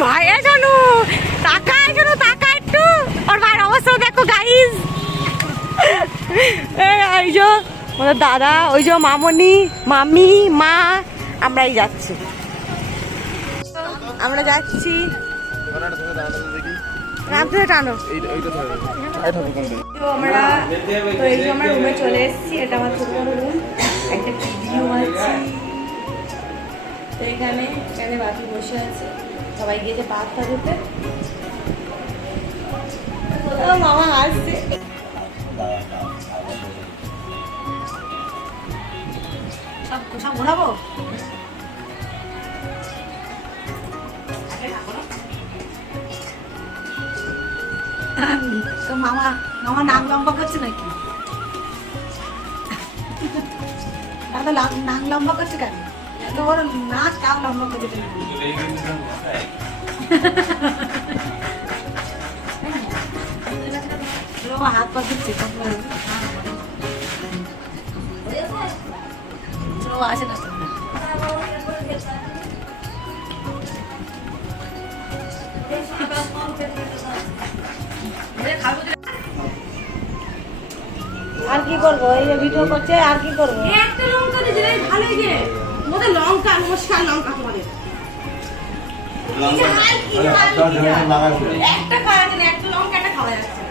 ভাইয়া জানো তাকায় কেন, তাকা একটু। আর ভাইয়ের অবস্থা দেখো গাইস। এই যে আমাদের দাদা, ওই যে মামনি, মামি, মা, আমরাই যাচ্ছি। আমরা যাচ্ছি রামপুরে টানো। আমরা তো এই যে আমরা রুমে চলে এসেছি। এটা আমার ছোট রুম, একটা টিভিও আছে। তো এখানে বাকি বসে আছে, সবাই গিয়েছে পাখা দিতে। মামা আসছে। সব ঘোরাবো। তো মামা নাক লম্বা করছে নাকি? দাদা নাক লম্বা করছে কেন? এত বড় নাক কাউ লম্বা করছে নাকি? হাত পা দিচ্ছে আসে না। আর কি করবো, এই ভিডিও করছে, আর কি করবো? একটা লঙ্কা দিয়েছে ভালোই যে মোদের লঙ্কা, নমস্কার লঙ্কা তোমাদের একটা খাওয়া যাচ্ছে না, একটা লঙ্কা একটা খাওয়া যাচ্ছে।